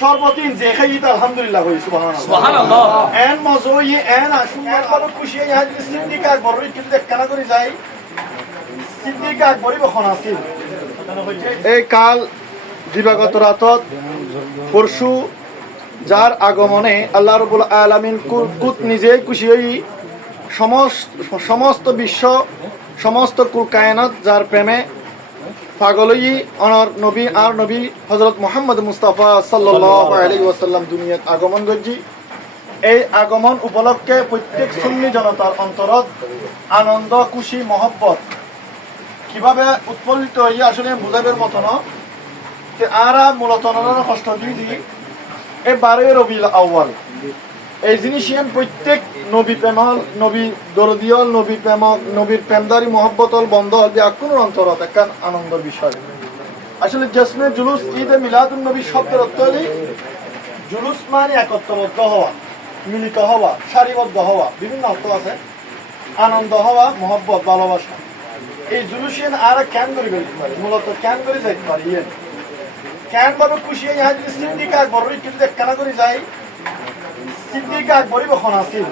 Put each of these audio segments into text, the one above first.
সর্বদিন যে খাই আলহামদুলিল্লাহ হই সুবহানাল্লাহ। সুবহানাল্লাহ। এন এন আসুন এন বড় খুশি এই হাজি সিদ্দিক আকবর কিন্তু কেন করে যাই সিদ্দিক আকবরই বখন আছিল এই কাল দিবাগত রাতত পরশু যার আগমনে আল্লাহ রবুল আলমিন কুত নিজেই খুশি হই সমস্ত সমস্ত বিশ্ব সমস্ত কুল কায়নাত যার প্রেমে পাগলই অনর নবী, আর নবী হজরত মোহাম্মদ মুস্তাফা সাল্লাহ আলী ওয়াসাল্লাম দুনিয়াত আগমন করছি এই আগমন উপলক্ষে প্রত্যেক সুন্নি জনতার অন্তরত আনন্দ, খুশি, মহব্বত। কীভাবে উৎফুল্লিত হইয়া আসলে বুঝাবের মতো ন। আরা অনরার কষ্ট দিয়ে এই বারোই রবিল আউ্বাল এই জিনিস ইয়ান প্রত্যেক নবী প্রেমল, নবী দরদিয়ল, নবী প্রেমক, নবীর প্রেমদারি, মহব্বতল বন্ধ হল যে কোনো অন্তরত একটা আনন্দের বিষয়। আসলে জসমে জুলুস, ঈদে মিলাদুল নবী শব্দের অর্থ জুলুস মানে একত্রবদ্ধ হওয়া, মিলিত হওয়া, সারিবদ্ধ হওয়া, বিভিন্ন অর্থ আছে। আনন্দ হওয়া, মহব্বত, ভালোবাসা। এই জুলুসিয়ান আর কেন করে বেরোতে পারে? মূলত কেন করে যাইতে পারে ইয়ে কেন ভাবে খুশি যায় যদি সিদ্দিক আকবর কিন্তু কেন করে যায় সিদ্দিক বখন আছিল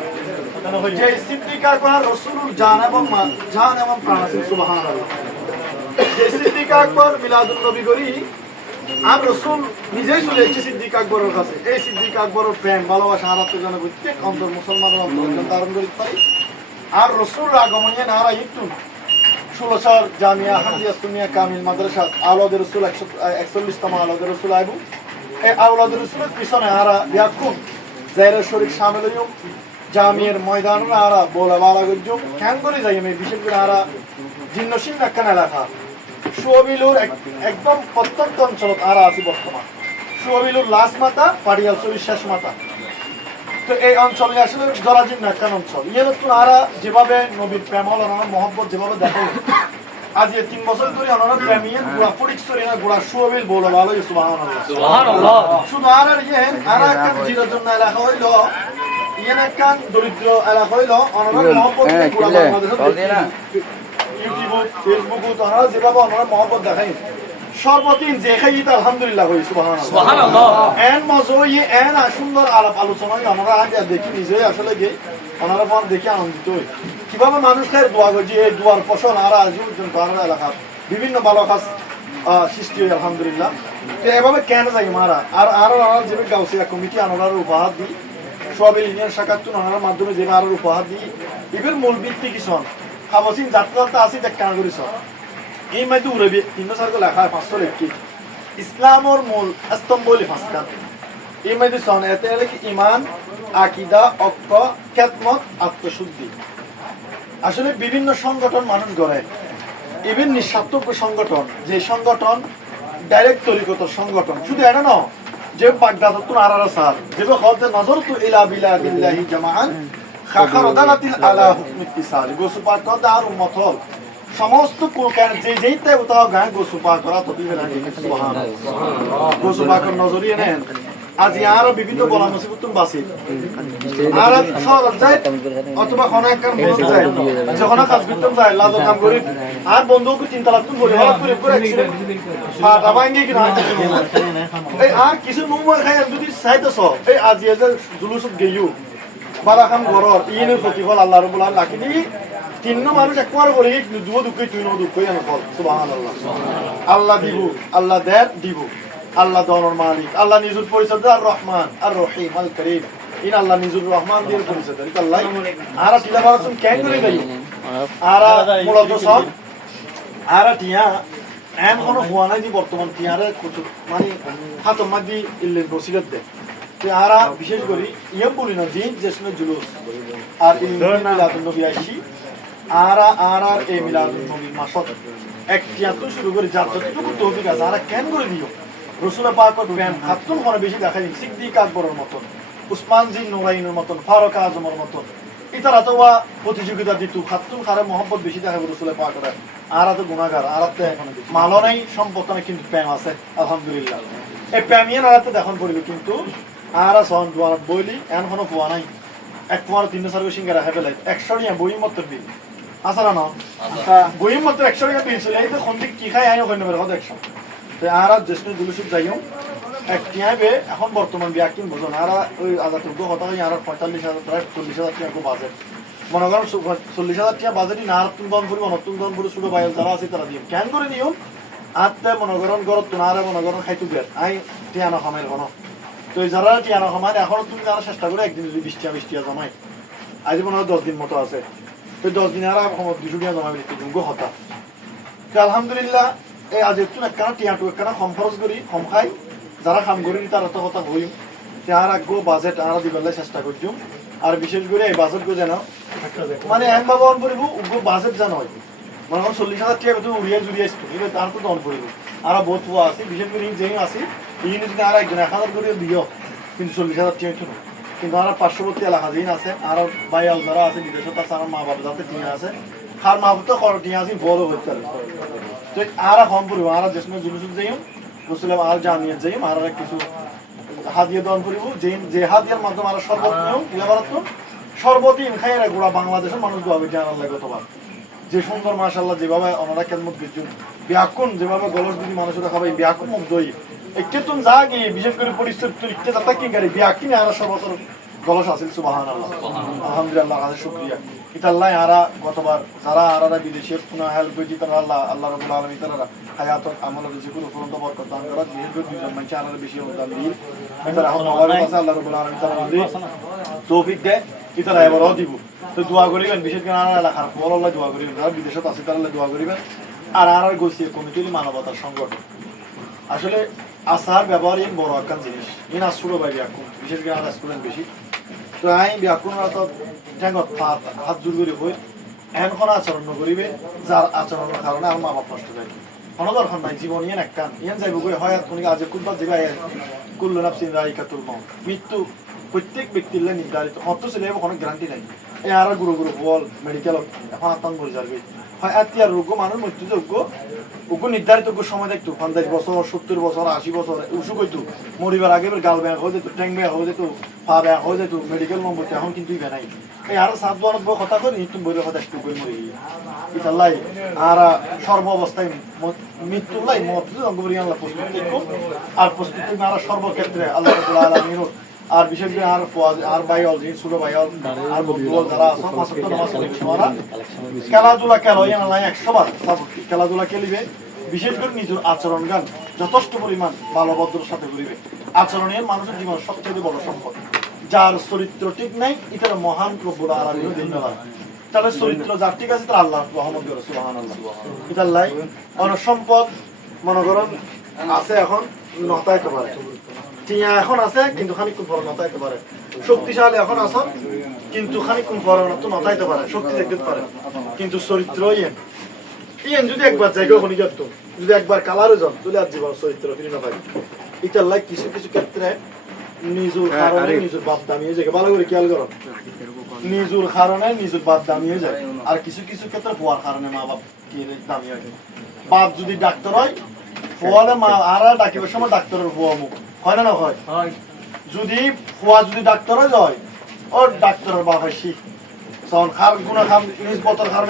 যে সিদ্দিক আকবর রসুলুর জান এবং জান এবং প্রাণ আছিল সুবাহান যে সিদ্দিক আকবর মিলাদুল নবী করি আর রসুল নিজেই চলে এসেছে সিদ্দিক আকবরের কাছে। এই সিদ্দিক আকবরের প্রেম, ভালোবাসা হারাতে যেন প্রত্যেক অন্তর মুসলমানের অন্তর ধারণ করিতে পারি। আর রসুল নারা ইত্যু ষোলোশোর জামিয়া, হাদিয়া সুনিয়া কামিল, মাদ্রাসা, আওলাদ রসুল একশো, একচল্লিশতম আওলাদ রসুল আইবু এই আওলাদ রসুলের পিছনে আরা ব্যাকুম। জাইরের শরীর সামিল হইম জামিয়ার ময়দান আরা বোলা ক্যান করে যাই আমি বিশেষ করে আরা জিন্নসিন একখান এলাকা সুয়বিলুর এক- একদম প্রত্যন্ত অঞ্চলত আরা আছি বর্তমান। সুয়বিলুর লাশ মাতা, পাড়িয়াল শরীর শেষ মাতা। তো এই অঞ্চলে আসলে জরাজীর্ণ একখান অঞ্চল। ইয়ে নতুন আরা যেভাবে নবীর প্রেমল মহব্বত যেভাবে দেখে। আজ তিন বছর ধরে ওনারা প্রেমিয়ে গুড়া ফটিক সরি না গুড়া সুবিল বলে ভালো সুবহানাল্লাহ। সুবহানাল্লাহ। শুধু আর আর ইয়ে আর জিরোর জন্য এলাকা হইল ইয়েন একখান দরিদ্র এলাকা হইল ওনার মহব্বত হ্যাঁ, গুড়া? ইউটিউব ফেসবুক ওনারা যেভাবে ওনারা মহব্বত দেখাই সর্বদিন যে খাই তা আলহামদুলিল্লাহ হই সুবহানাল্লাহ। সুবহানাল্লাহ। এন মজই এন সুন্দর আলাপ আলোচনায় আমরা আগে দেখি নিজে আসলে গে ওনারা ফোন দেখে আনন্দিত হই। কীভাবে মানুষ খায় দোয়া করছি এই দোয়ার ফসল আর পর্যন্ত আমার এলাকার বিভিন্ন ভালো কাজ সৃষ্টি হয় আলহামদুলিল্লাহ। তো এভাবে কেন যাই মারা? আর আর আর যে গাউসিয়া কমিটি আনার উপহার দিই, সোয়াবিল ইউনিয়ন শাখার তুন আনার মাধ্যমে যে আর উপহার দিই, এবার মূল ভিত্তি কিসন খাবসিন যাত্রা যাত্রা আসি দেখ কেন করিস এই মাইতে উড়াবি তিন বছর লেখা পাঁচশো লেখি। ইসলামর মূল স্তম্ভ হলি কি ইমান আকিদা খ্যাতমত আত্মশুদ্ধি। আসলে বিভিন্ন সংগঠন মানুষ গড়ে। ইভেন নিঃস্বার্থক সংগঠন যে সংগঠন ডাইরেক্ট তরিগত সংগঠন। শুধু এটা ন যে আরারা সার যে হতে নজর তু ইলা বিলা বিল্লাহি জামাআন খাখার আদালাতিল আলা হুকম কদা আর উম্মত হল সমস্ত কুলকান যে যেইতে উতাও গায় গোসুপাক করা তো সুবহানাল্লাহ। নজরিয়ে নেন আজ আর বিভিন্ন বলা মুসিবতুন বাসি আর শহর যায় অথবা কোনো একখান মনত যায় যখন কাজ করতাম যায় লাজ কাম করি। আর বন্ধুকে চিন্তা লাগতো বলে হঠাৎ করে করে accident, ফাটা ভাঙ্গি কিনা এই আর কিছু মুম্বাই খাই যদি চাইতেছ এই আজি যে জুলুসত গেইও বালা খান ঘরর ইনে প্রতিফল আল্লাহ রবুল আল্লাহ লাকি তিন মানুষ একবার বলে দুব দুঃখ তুই নো দুঃখ সুবহানাল্লাহ। আল্লাহ দিব আল্লাহ দেয় দিব। আল্লাহ দনের মালিক আল্লাহ নিজুর পরিচয় আর রহমান আর রহিম আল করিম ইন আল্লাহ নিজুর রহমান দিয়ে পরিচয় দেয় আল্লাহ। আর টিলা বাবা তুমি কেন করে দেই আর মূলত সব? আর টিয়া এন কোনো হওয়া নাই যে বর্তমান টিয়ারে কুচু মানে হাত মাদি ইল্লে বসিলত দেয়। তো আরা বিশেষ করে ইয়ে বলি না যে জেসমে জুলুস। আর এই মিলাদুন নবী আসি আরা আর আর এই মিলাদুন নবী মাসত এক টিয়াতো শুরু করে যার যতটুকু তৌফিক আছে আরা কেন করে দিও? রসুলের পাকর প্রেম খাতুন কোনো বেশি দেখা যায়। সিদ্দিক আকবরের মতন উসমান জিন নুরাইনের মতন ফারুক আজমের মতন। ইতারা তো ওয়া প্রতিযোগিতা দিত খাতুন খারে মহব্বত বেশি দেখা রসুলের পাকরে আর তো গুণাগার আর তো মালো নাই সম্পদ নাই কিন্তু প্রেম আছে আলহামদুলিল্লাহ। এই প্রেমিয়ান আর তো দেখন পড়িল কিন্তু আর সন দুয়ার বইলি এন কোনো পোয়া নাই। এক তোমার তিন চার সিঙ্গারা হেবেলাই একশো টিয়া বই মত বিল আসা না? বই মত একশো টিয়া বিল ছিল এই তো সন্ধিক কি খাই আইন হয় নেবে একশো। তো আর জ্যেষ্ঠ জুলুসুত যাইও। এক টিয়াবে এখন বর্তমান বিয়া কিন বুঝুন আর ওই আজাদ টুকু কথা হয় আর পঁয়তাল্লিশ হাজার প্রায় চল্লিশ হাজার টিয়া বাজেট। মনে করেন চল্লিশ হাজার টিয়া বাজেটই না আর তুমি দন ফুরি নতুন দন ফুরি ছোট বাইল যারা আছে তারা দিও। কেন করে দিও? আত্মে মনে করেন গরত তো আরে মনে করেন খাইতু বের। আই, টিয়া না খামাই কোনো তো যারা টিয়া না এখন তুমি যারা চেষ্টা করে, একদিন যদি বিশ টিয়া জমাই। আজ মনে হয় দশ দিন মতো আছে। তো দশ দিন আর দুশো টিয়া জমাবি তুমি হতা। আলহামদুলিল্লাহ এই আজ একটু একখানা টিয়াটু একখানা কম খরচ করি খাই যারা কাম করি তারা তো কথা হইম তার আগ্রহ বাজেট আরা দিবেলাই চেষ্টা করছুম আর বিশেষ করে এই বাজেট গো যেন মানে এম বাবা অন করিব উগ্র বাজেট যেন হয়। মনে করেন চল্লিশ হাজার টাকা তুমি উড়িয়ে জুড়িয়ে আসতো কিন্তু তার তো দন করিব আর বহুত পোয়া আছে, বিশেষ করে যে আছে, এই যদি আর একজন এক হাজার করে দিও কিন্তু চল্লিশ হাজার টাকা তো নয়। কিন্তু আর পার্শ্ববর্তী এলাকা যেই আছে আর ভাই যারা আছে, বিদেশত আছে আর মা বাবা যাতে টিয়া আছে। আর মা বাবা তো টিয়া আছে বড় হইতে পারে তো আর কম পড়িব আর যে সময় জুলুস যাইম মুসলিম আর জানিয়ে যাইম আর কিছু হাদিয়া দান করিব যে যে হাদিয়ার মাধ্যমে আর শরবত নিও ইয়াবারত সর্বদিন খাইরা গোড়া বাংলাদেশের মানুষ ভাবে জানার লাগে অথবা যে সুন্দর মাশাল্লাহ যেভাবে ওনারা কেমন কিছু ব্যাকুন যেভাবে গলস দিদি মানুষের খাবাই ব্যাকুন মুখ দই একটু তুমি যা গিয়ে বিশেষ করে পরিস্থিতি তুই একটু যাতা কি গাড়ি ব্যাকিনে আর সর্বতর গলস আছিল সুবাহান আল্লাহ আলহামদুলিল্লাহ শুক্রিয়া। আল্লাহ আরা গতবার, যারা আরারা বিদেশে পুনঃ হেল্প তারা আল্লাহ আল্লাহ রবুল আলমী তারা হায়াত আমল যে কোনো ফুরন্ত বরকত দান করা দুইজন মানুষ আরারা বেশি অনুদান দিই আল্লাহ রবুল আলমী তারা তৌফিক দেয় ইতারা এবারও দিব। তো দোয়া করিবেন, বিশেষ করে আর এলাকার ফল আল্লাহ দোয়া করিবেন, যারা বিদেশত আছে তারা দোয়া করিবেন। আর আর আর গোসিয়ে কমিটির মানবতার সংগঠন। আসলে আসার ব্যবহার বড় একটা জিনিস। ইন আসুরো বাই ব্যাকুন বিশেষ করে আর স্টুডেন্ট বেশি। তো আই ব্যাকুন তো ঠেঙ্গত হাত হাত জোর করে হই এহেন কোনো আচরণ নকরিবে যার আচরণের কারণে যায়। কোনো নাই জীবন ইয়েন একটা ইয়েন যাইব গই হয় তুমি আজ কুলবা যাবে কুল্লু নাফসিন রাইকাতুল মাউত মৃত্যু প্রত্যেক ব্যক্তির নির্ধারিত হত ছিল কোনো গ্যারান্টি নাই। এই আর গুরু গুরু বল মেডিকেল এখন আত্মান মরে যাবে। হয় এতিয়ার রোগ, মানুষ মৃত্যুযোগ্য। ওকে নির্ধারিত সময় দেখতো, পঞ্চাশ বছর, সত্তর বছর, আশি বছর উসু কইতো। মরিবার আগে গাল ব্যাগ হয়ে যেত ট্যাং ব্যাগ হয়ে যেত, পা ব্যাগ হয়ে যেত মেডিকেল নম্বর এখন কিন্তু ইবে নাই। এই আর সাত বছর বড় কথা করি তুমি বইলে কথা একটু কই মরি। ইতাল্লাই আর সর্ব অবস্থায় ম- মৃত্যুর লাই মত অঙ্গবরি আল্লাহ প্রস্তুত আর প্রস্তুত আর সর্বক্ষেত্রে, আল্লাহ রাব্বুল আলামিন আর বিশেষ করে আর আর বাইল যে ছোট বাইল আর বন্ধুল যারা আছে মাসুদ নামাজ পড়ে ওরা খেলাধুলা খেলো ইয়ান আল্লাহ একশো বার খেলাধুলা খেলিবে, বিশেষ করে নিজের আচরণ গান যথেষ্ট পরিমাণ ভালোভদ্রের সাথে করিবে। আচরণের মানুষের জীবন সবচেয়ে বড় সম্পদ। যার চরিত্র ঠিক নাই এটা মহান প্রভুর আরাধীন ধন্যবাদ তাহলে চরিত্র যার ঠিক আছে তার আল্লাহ রহমত করে সুবাহান আল্লাহ লাই, অনেক সম্পদ, মনে করেন, আছে এখন নতাইতে পারে টিয়া এখন আছে কিন্তু খানিকক্ষণ পরে নতাইতে পারে। শক্তিশালী এখন আছে কিন্তু খানিকক্ষণ পরে তো নতাইতে পারে শক্তি দেখতে পারে। কিন্তু চরিত্র ইয়েন। ইয়েন যদি একবার জায়গা যেত যদি একবার কালারে যান তাহলে আর জীবন চরিত্র ফিরে না পারে এটার লাই কিছু কিছু ক্ষেত্রে নিজের কারণে নিজের বাপ দামিয়ে যায়। ভালো করে খেয়াল করো। নিজের কারণে নিজের বাপ দামিয়ে যায়। আর কিছু কিছু ক্ষেত্রে হওয়ার কারণে মা বাপ দামিয়ে যায়। বাপ যদি ডাক্তার হয় ফলে মা আর ডাকিবার সময় ডাক্তারের হওয়া মুখ। হয় না না হয়? যদি হওয়া যদি ডাক্তার হয় যায় বাপ হয় শিখ। তখন খার গুণা খাম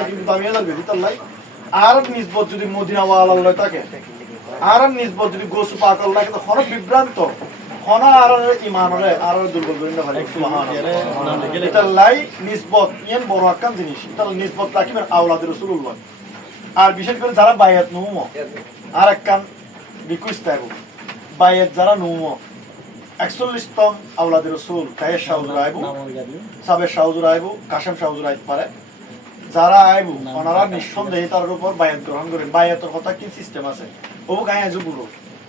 কিন্তু দামিয়ে যাবে ভিতর লাই আর নিজবত যদি থাকে আর নিজবত যদি গোসু পাকল লাগে তো হন বিভ্রান্ত। হন আর ইমানরে আর দুর্বল করে না পারে সুবহানাল্লাহ। এটা লাই নিজবত ইয়ান বড় আকাম জিনিস। এটা নিজবত রাখিবেন রাসূলুল্লাহ। আর বিশেষ করে যারা বায়াত নুম আর একখান রিকোয়েস্ট থাকব বায়াত যারা নুম একচল্লিশতম আওলাদের রসুল কায়ের শাহুজুর আইবু সাবের শাহুজুর আইবু কাশেম শাহুজুর আইতে পারে। যারা আইবু ওনারা নিঃসন্দেহে তার উপর বায়াত গ্রহণ করেন। বায়াতের কথা কি সিস্টেম আছে? ও গায়ে আজু বুড়ো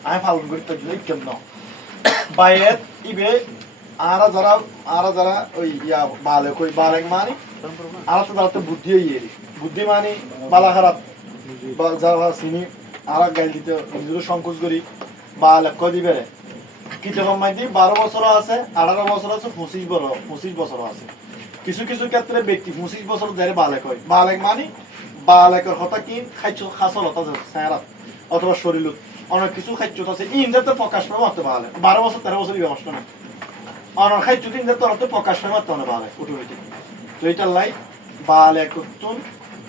আমি পালন করি তো কেমন? বায়াত ইবে আরা যারা আরা যারা ওই ইয়া বালে কই বালেক মানি আরা তো তারা তো বুদ্ধি ইয়ে বুদ্ধি মানি বালা খারাপ যারা চিনি আরা গাইল দিতে নিজেরও সংকোচ করি। বালেক কয় দিবে রে? কিতাব মাইদি বারো বছর আছে আঠারো বছর আছে, পঁচিশ বছর পঁচিশ বছর আছে। কিছু কিছু ক্ষেত্রে ব্যক্তি পঁচিশ বছর যাই বালেক হয়। বালেক মানে বালেকের কথা কি? খাদ্য খাসলত আছে চেহারাত অথবা শরীরত অনেক কিছু খাদ্য আছে। ইন যাতে প্রকাশ পাবে মাত্র ভালো বারো বছর তেরো বছর ব্যবস্থ না অনেক তিন যাতে অর্থ প্রকাশ পাবে মাত্র অনেক ভালো অটোমেটিক তো এটার লাই বালেক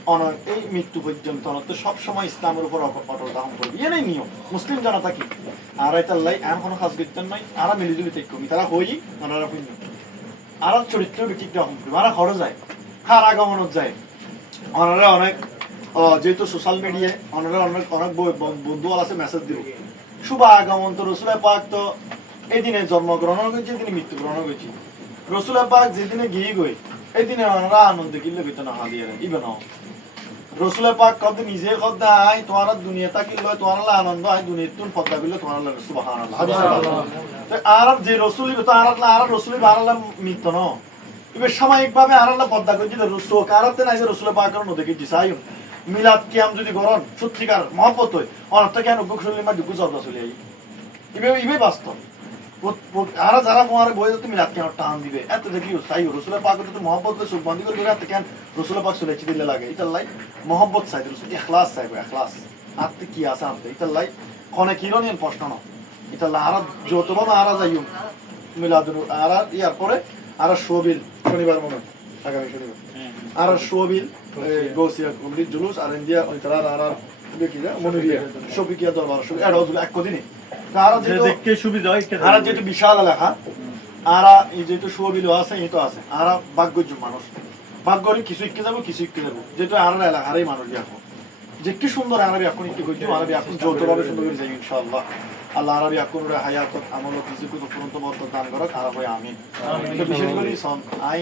তুন অন- এই মৃত্যু পর্যন্ত সবসময় ইসলামের উপর অটল দাহন করবে। নেই নিয়ম। মুসলিম আর এমন কোনো খাস করতেন আর মিলিজুলি কমি তারা হই চরিত্র করবে। আর যায়। খার যায়। অনেক যেহেতু সোশ্যাল মিডিয়ায় অনেক অনেক বন্ধু আছে মেসেজ দিব শুভ আগমন তো রসুলের পাক তো এই জন্মগ্রহণ করেছি এদিনে মৃত্যুগ্রহণ করেছি। রসুলের পাক যেদিনে গিয়ে গই এই দিনে আনন্দ কিনলে বেতন হা দিয়ে ইবে না রসুলের পাক কদ নিজে কদ আই তোমার দুনিয়া তাকিল লয় তোমার আনন্দ আই দুনিয়া তুন পদ্মা বিলে তোমার লা সুবহানাল্লাহ আর যে রসুলি তো আর লা আর রসুলি বারালা মিত্ত ন। এবার সাময়িক ভাবে আর লা পদ্মা করে দিলে রসুল কারাতে নাই যে রসুলের পাক আর নদী কি সাইম মিলাদ কিয়াম যদি গরন সত্যিকার মহব্বত হয় অনর্থ কেন শুনলে মা দুকু জর্দা চলে আই ইবে ইবে বাস্তব। আর যারা তোমার বই মিলাদ কেন টান দিবে এত দেখি তাই রসুলের পাক তো মহব্বত সুখ করে এত কেন রসুলের পাক চলে দিলে লাগে। এটার লাই মহব্বত চাই রসুল এখলাস চাইবে এখলাস আর কি আছে আনতে? এটার লাই কনে কিরণিয়ান প্রশ্ন ন। এটার লাই আর যতভাবে আর যাইম আর ইয়ার পরে আর শোবিল শনিবার মনে আগামী শনিবার। আর শোবিল গৌসিয়া জুলুস আর ইন্ডিয়া আর যেহেতু সুবিধা হয়। বিশাল এলাকা আরা এই যেহেতু সুবিল আছে এই তো আছে। আরা ভাগ্যজ মানুষ। ভাগ্যরে কিছু ইকে যাব, কিছু ইকে যাব। যেহেতু আর আরে মানুষ এখন যে কি সুন্দর আরবি এখন একটু করছি আরবি এখন যৌথভাবে সুন্দর করে যাই, ইনশাআল্লাহ। আল্লাহ আরবি এখন হায়াত, আমল কিছু কিছু বর্ত দান করক আরব হয় আমি বিশেষ করে আই